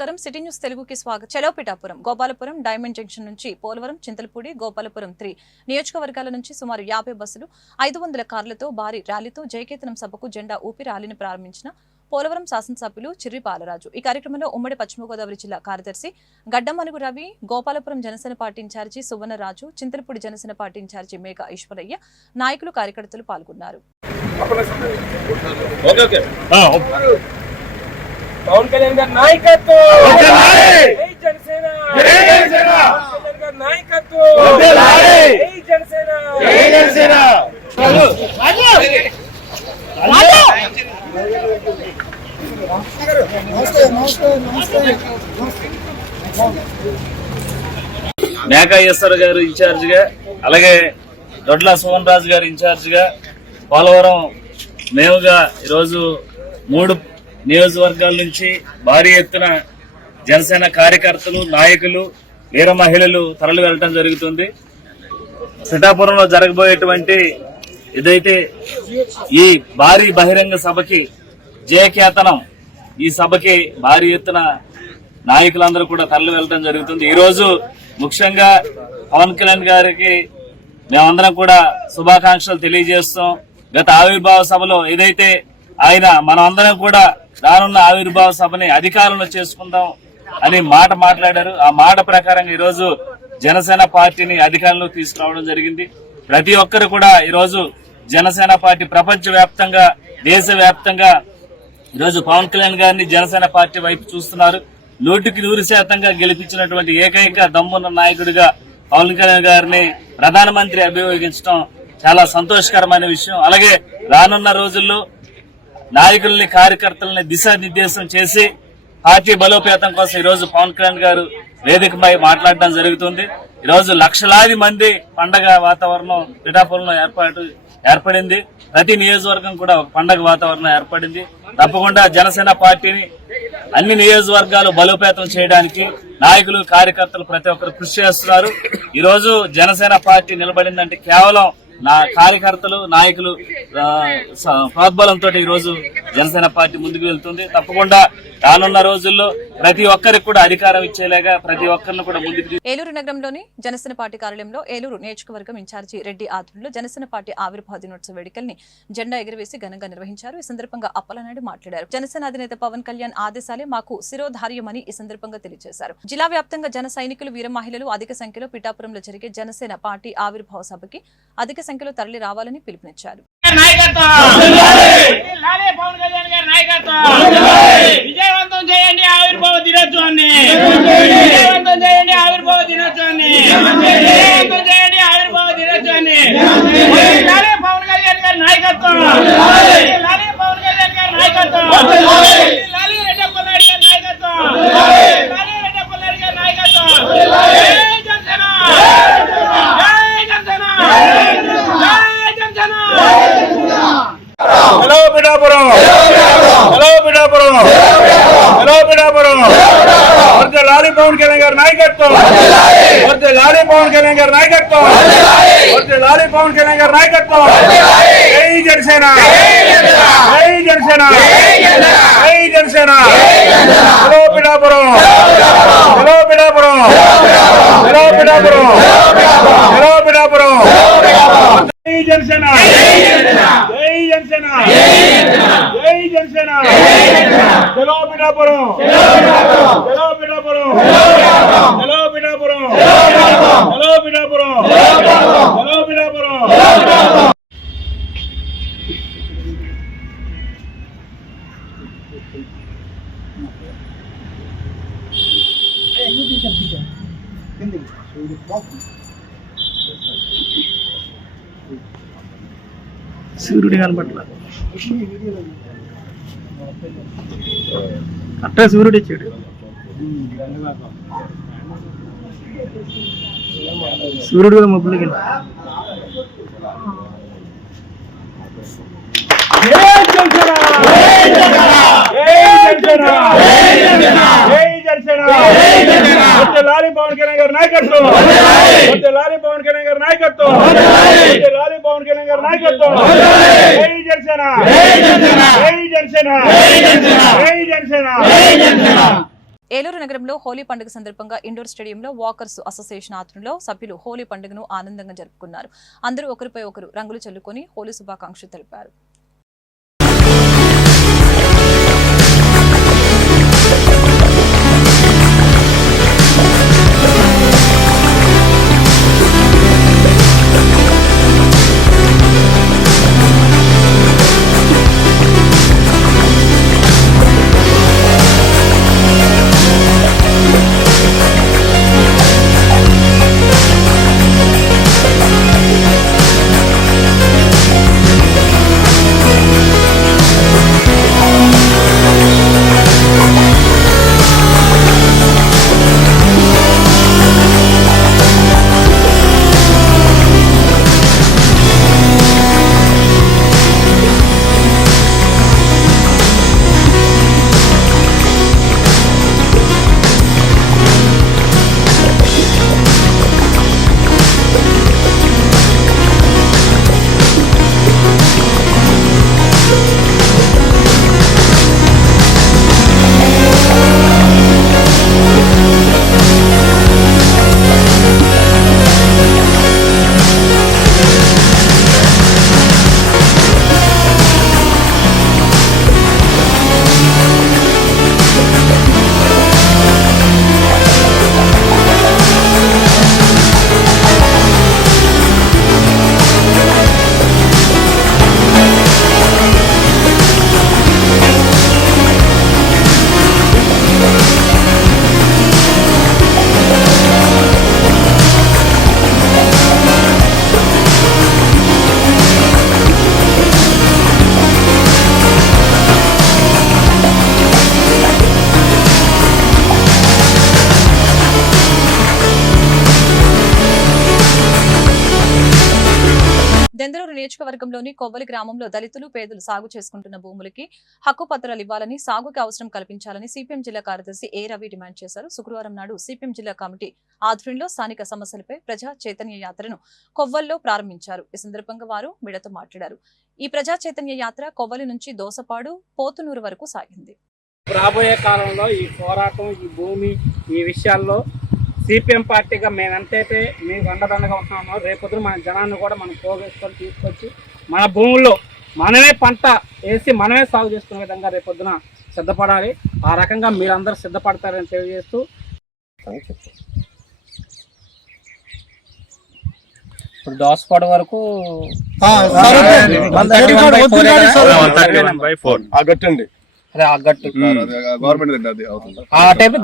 నమస్కారం city news తెలుగుకి స్వాగతం. చలో పిఠాపురం, గోపాలపురం డైమండ్ జంక్షన్ నుంచి పోలవరం, చింతలపూడి, గోపాలపురం 3 నియోజకవర్గాల నుంచి సుమారు 50 బస్సులు 500 కార్లతో భారీ ర్యాలీతో జయకేతనం సభకు జెండా ఊపి ర్యాలీని ప్రారంభించిన పోలవరం శాసనసభ్యులు చిర్రి బాలరాజు. ఈ కార్యక్రమంలో ఉమ్మడి పశ్చిమ గోదావరి జిల్లా కార్యదర్శి Gaddamanugu Ravi, Gopalapuram Janasena party incharge Suvarnaraju, Chintalapudi Janasena party incharge Megha Eswarayya, నాయకులు కార్యకర్తలు పాల్గొన్నారు. పవన్ కళ్యాణ్ గారి నాయకత్వం, జై జనసేన, జై జనసేన. పవన్ కళ్యాణ్ గారి నాయకత్వం, జై జనసేన, జై జనసేన. మేఘా ఈశ్వర్ గారు ఇన్ఛార్జ్ గా, అలాగే దొడ్ల సోమన్ రాజు గారు ఇన్ఛార్జ్ గా, పోలవరం మేముగా ఈరోజు 3 నియోజకవర్గాల నుంచి భారీ ఎత్తున జనసేన కార్యకర్తలు, నాయకులు, వీర మహిళలు తరలి వెళ్లడం జరుగుతుంది. పిఠాపురంలో జరగబోయేటువంటి ఏదైతే ఈ భారీ బహిరంగ సభకి జయకేతనం, ఈ సభకి భారీ ఎత్తున నాయకులందరూ కూడా తరలి వెళ్లడం జరుగుతుంది. ఈ రోజు ముఖ్యంగా పవన్ కళ్యాణ్ గారికి మేమందరం కూడా శుభాకాంక్షలు తెలియజేస్తాం. గత ఆవిర్భావ సభలో ఏదైతే ఆయన మనమందరం కూడా రానున్న ఆవిర్భావ సభని అధికారంలో చేసుకుందాం అని మాట మాట్లాడారు. ఆ మాట ప్రకారంగా ఈరోజు జనసేన పార్టీని అధికారంలో తీసుకురావడం జరిగింది. ప్రతి ఒక్కరు కూడా ఈరోజు జనసేన పార్టీ ప్రపంచ వ్యాప్తంగా, దేశ వ్యాప్తంగా ఈరోజు పవన్ కళ్యాణ్ గారిని జనసేన పార్టీ వైపు చూస్తున్నారు. 100% గెలిపించినటువంటి ఏకైక దమ్మున్న నాయకుడిగా పవన్ కళ్యాణ్ గారిని ప్రధానమంత్రి అభివర్ణించడం చాలా సంతోషకరమైన విషయం. అలాగే రానున్న రోజుల్లో నాయకుల్ని, కార్యకర్తలని దిశానిర్దేశం చేసి పార్టీ బలోపేతం కోసం ఈరోజు పవన్ కళ్యాణ్ గారు వేదికపై మాట్లాడడం జరుగుతుంది. ఈరోజు లక్షలాది మంది పండగ వాతావరణం పిఠాపురంలో ఏర్పడింది. ప్రతి నియోజకవర్గం కూడా ఒక పండగ వాతావరణం ఏర్పడింది. తప్పకుండా జనసేన పార్టీని అన్ని నియోజకవర్గాలు బలోపేతం చేయడానికి నాయకులు, కార్యకర్తలు ప్రతి ఒక్కరు కృషి చేస్తున్నారు. ఈరోజు జనసేన పార్టీ నిలబడిందంటే కేవలం నా కార్యకర్తలు, నాయకులు ప్రోద్బలంతో ఈ రోజు జనసేన పార్టీ ముందుకు వెళ్తుంది. తప్పకుండా రానున్న రోజుల్లో ప్రతి ఒక్కరికి కూడా అధికారం ఇచ్చేలాగా ప్రతి ఒక్కరిని కూడా ముందుకు. ఏలూరు నగరంలోని జనసేన పార్టీ కార్యాలయంలో ఏలూరు నియోజకవర్గం ఇన్ఛార్జి రెడ్డి ఆధ్వర్యంలో జనసేన పార్టీ ఆవిర్భావ దినోత్సవ వేడుకల్ని జెండా ఎగురవేసి ఘనంగా నిర్వహించారు. ఈ సందర్భంగా అప్పలనాయుడు మాట్లాడారు. జనసేన అధినేత పవన్ కళ్యాణ్ ఆదేశాలే మాకు శిరోధార్యమని ఈ సందర్భంగా తెలియజేశారు. జిల్లా వ్యాప్తంగా జన సైనికులు, వీర మహిళలు అధిక సంఖ్యలో పిఠాపురంలో జరిగే జనసేన పార్టీ ఆవిర్భావ సభకి అధిక సంఖ్యలో తరలి రావాలని పిలుపునిచ్చారు. విజయవంతం చేయండి ఆవిర్భావ దినోత్సవాన్ని, విజయవంతం చేయండి ఆవిర్భావ దినోత్సవాన్ని, విజయవంతం చేయండి ఆవిర్భావ దినోత్సవాన్ని. పవన్ కళ్యాణ్ గారి నాయకత్వం, పవన్ కళ్యాణ్ గారి నాయకత్వం, రెడ్డప్ప నాయుడు గారి నాయకత్వం, రెడ్డప్ప నాయుడు గారి నాయకత్వం. జై జనసేన, జై జనసేన, జై Janasena. Hello Pithapuram, hello Pithapuram, hello Pithapuram. వర్ధే లాలి పవన్ కళ్యాణ్ గారి నాయకత్వం, వర్ధే లాలి పవన్ కళ్యాణ్ గారి నాయకత్వం, వర్ధే లాలి పవన్ కళ్యాణ్ గారి నాయకత్వం. జై జనసేన, జై జనసేన, జై Janasena. Hello Pithapuram, hello Pithapuram, hello Pithapuram, hello Pithapuram. జై జనసేన, జై జనసేన, జై Janasena. Hello Pithapuram, hello Pithapuram, hello Pithapuram, hello Pithapuram, hello Pithapuram. సూర్యుడు కనపట్ల అట్టే సూర్యుడు ఇచ్చాడు. సూర్యుడు కూడా మబ్బులకి లాలి పవన్ కళ్యాణ్ గారి నాయకత్వం, లాలి పవన్ కళ్యాణ్ గారి నాయకత్వం, లాలి పవన్ కళ్యాణ్ గారి నాయకత్వం. జై జనసేన, జై జనసేన, జై జనసేన, జై జనసేన. ఏలూరు నగరంలో హోలీ పండుగ సందర్భంగా ఇండోర్ స్టేడియంలో వాకర్స్ అసోసియేషన్ ఆధ్వర్యంలో సభ్యులు హోలీ పండుగను ఆనందంగా జరుపుకున్నారు. అందరూ ఒకరిపై ఒకరు రంగులు చల్లుకొని హోలీ శుభాకాంక్షలు తెలిపారు. దెందులూరు నియోజకవర్గంలోని కొవ్వలి గ్రామంలో దళితులు పేదలు సాగు చేసుకుంటున్న భూములకి హక్కు పత్రాలు ఇవ్వాలని, సాగుకి అవసరం కల్పించాలని సిపిఎం జిల్లా కార్యదర్శి ఏ రవి డిమాండ్ చేశారు. శుక్రవారం నాడు సిపిఎం జిల్లా కమిటీ ఆధ్వర్యంలో స్థానిక సమస్యలపై ప్రజా చైతన్య యాత్రను కొవ్వల్లో ప్రారంభించారు. ఈ సందర్భంగా వారు మీడియాతో మాట్లాడారు. ఈ ప్రజా చైతన్య యాత్ర కొవ్వలి నుంచి దోసపాడు, పోతునూరు వరకు సాగింది. రాబోయే కాలంలో ఈ పోరాటం, ఈ భూమి, ఈ విషయాల్లో సిపిఎం పార్టీగా మేము ఎంతైతే మీకు అండదండగా ఉంటున్నామో రేపొద్దున మన జనాన్ని కూడా మనం పోగేసుకొని తీసుకొచ్చి మన భూముల్లో మనమే పంట వేసి మనమే సాగు చేసుకునే విధంగా రేపొద్దున సిద్ధపడాలి. ఆ రకంగా మీరందరూ సిద్ధపడతారని తెలియజేస్తూ ఇప్పుడు దోసపాడు వరకు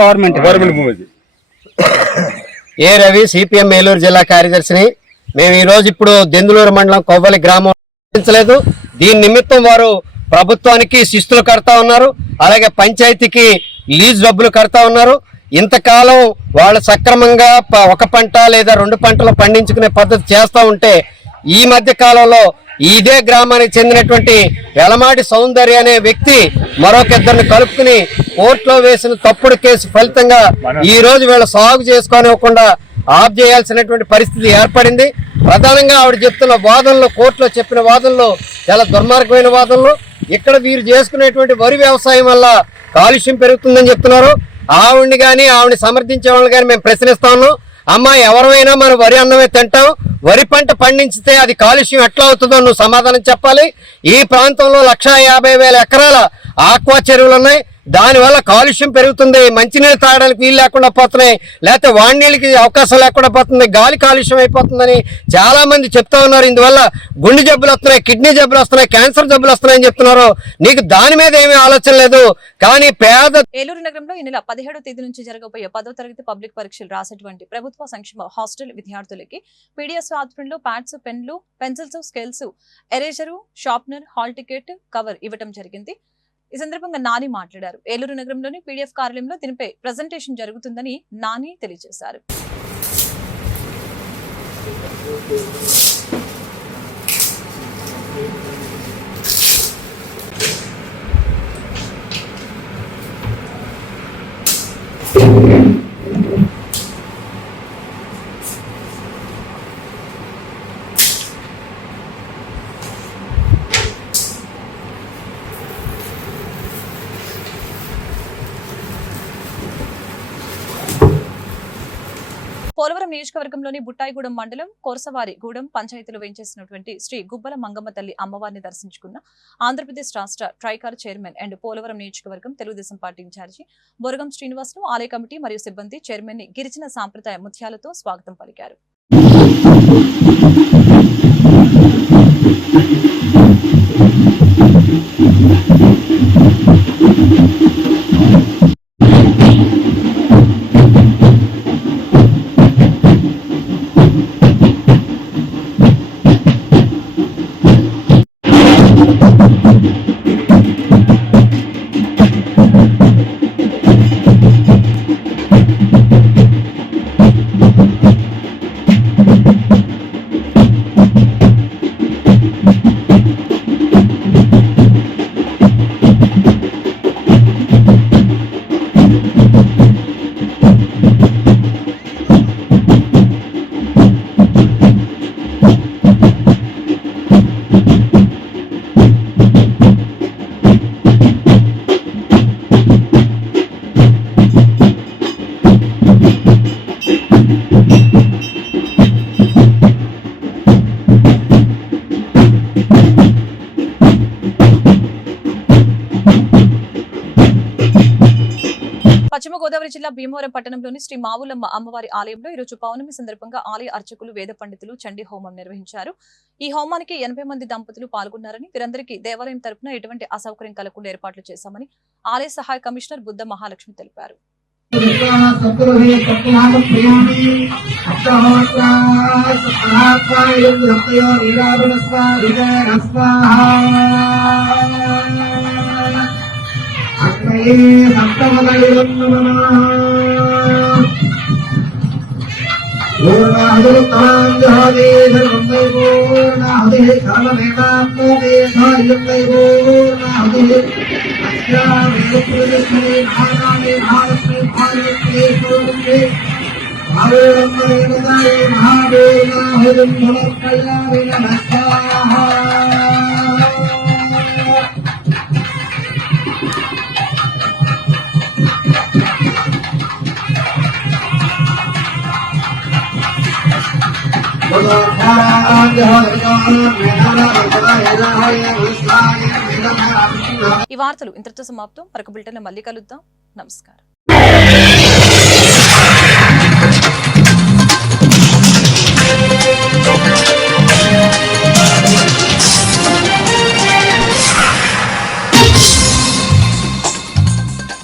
గవర్నమెంట్ భూమి. ఏ రవి, సిపిఎం ఏలూరు జిల్లా కార్యదర్శిని. మేము ఈ రోజు ఇప్పుడు దెందులూరు మండలం కొవ్వలి గ్రామం లేదు. దీని నిమిత్తం వారు ప్రభుత్వానికి శిస్తులు కడతా ఉన్నారు, అలాగే పంచాయతీకి లీజ్ డబ్బులు కడతా ఉన్నారు. ఇంతకాలం వాళ్ళు సక్రమంగా ఒక పంట లేదా 2 పంటలు పండించుకునే పద్ధతి చేస్తూ ఉంటే ఈ మధ్య కాలంలో ఇదే గ్రామానికి చెందినటువంటి వెలమాడి సౌందర్య అనే వ్యక్తి మరొక ఇద్దరిని కలుపుకుని కోర్టులో వేసిన తప్పుడు కేసు ఫలితంగా ఈ రోజు వీళ్ళు సాగు చేసుకోనివ్వకుండా ఆఫ్ చేయాల్సినటువంటి పరిస్థితి ఏర్పడింది. ప్రధానంగా ఆవిడ చెప్తున్న వాదనలు, కోర్టులో చెప్పిన వాదనలు చాలా దుర్మార్గమైన వాదనలు. ఇక్కడ వీరు చేసుకునేటువంటి వరి వ్యవసాయం వల్ల కాలుష్యం పెరుగుతుందని చెప్తున్నారు. ఆవిడ్ని కానీ ఆవిడని సమర్థించే వాళ్ళని కానీ మేము ప్రశ్నిస్తా ఉన్నాం. అమ్మా, ఎవరైనా మనం వరి అన్నమే తింటాం, వరి పంట పండించితే అది కాలుష్యం ఎట్లా అవుతుందో నువ్వు సమాధానం చెప్పాలి. ఈ ప్రాంతంలో 150,000 ఎకరాల ఆక్వా చెరువులు ఉన్నాయి. దానివల్ల కాలుష్యం పెరుగుతుంది, మంచినీళ్ళు తాగడానికి వీలు లేకుండా పోతున్నాయి, లేకపోతే వాడినీళ్ళకి అవకాశం లేకుండా పోతుంది, గాలి కాలుష్యం అయిపోతుందని చాలా మంది చెప్తా ఉన్నారు. ఇందువల్ల గుండె జబ్బులు వస్తున్నాయి, కిడ్నీ జబ్బులు వస్తున్నాయి, క్యాన్సర్ జబ్బులు వస్తున్నాయని చెప్తున్నారు. నీకు దాని మీద ఏమీ ఆలోచన లేదు. కానీ ఏలూరు నగరంలో ఈ నెల 17వ తేదీ నుంచి జరగబోయే 10వ తరగతి పబ్లిక్ పరీక్షలు రాసేటువంటి ప్రభుత్వ సంక్షేమ హాస్టల్ విద్యార్థులకి పీడిఎస్ ఆధ్వర్యంలో ప్యాడ్స్, పెన్లు, pencils, scales, eraser, sharpener, hall ticket, cover ఇవ్వడం జరిగింది. ఈ సందర్భంగా నాని మాట్లాడారు. ఏలూరు నగరంలోని పీడిఎఫ్ కార్యాలయంలో దీనిపై ప్రజెంటేషన్ జరుగుతుందని నాని తెలియజేశారు. పోలవరం నియోజకవర్గంలోని బుట్టాయిగూడెం మండలం కోరసవారిగూడెం పంచాయతీలో వేంచేసినటువంటి శ్రీ గుబ్బల మంగమ్మ తల్లి అమ్మవారిని దర్శించుకున్న ఆంధ్రప్రదేశ్ రాష్ట్ర ట్రైకార్ చైర్మన్ అండ్ పోలవరం నియోజకవర్గం తెలుగుదేశం పార్టీ ఇన్ఛార్జి బొరగం శ్రీనివాసులు ఆలయ కమిటీ మరియు సిబ్బంది చైర్మన్ ని గిరిజన సాంప్రదాయ ముత్యాలతో స్వాగతం పలికారు. పశ్చిమ గోదావరి జిల్లా భీమవరం పట్టణంలోని శ్రీ మావులమ్మ అమ్మవారి ఆలయంలో ఈరోజు పౌర్ణమి సందర్భంగా ఆలయ అర్చకులు వేద పండితులు చండీ హోమం నిర్వహించారు. ఈ హోమానికి 80 మంది దంపతులు పాల్గొన్నారని, వీరందరికీ దేవాలయం తరపున ఎటువంటి అసౌకర్యం కలగకుండా ఏర్పాట్లు చేశామని ఆలయ సహాయ కమిషనర్ బుద్ధ మహాలక్ష్మి తెలిపారు. ఈ వార్తలు ఇంతటితో సమాప్తం. మరొక బులెటిన్ లో మళ్ళీ కలుద్దాం. నమస్కారం.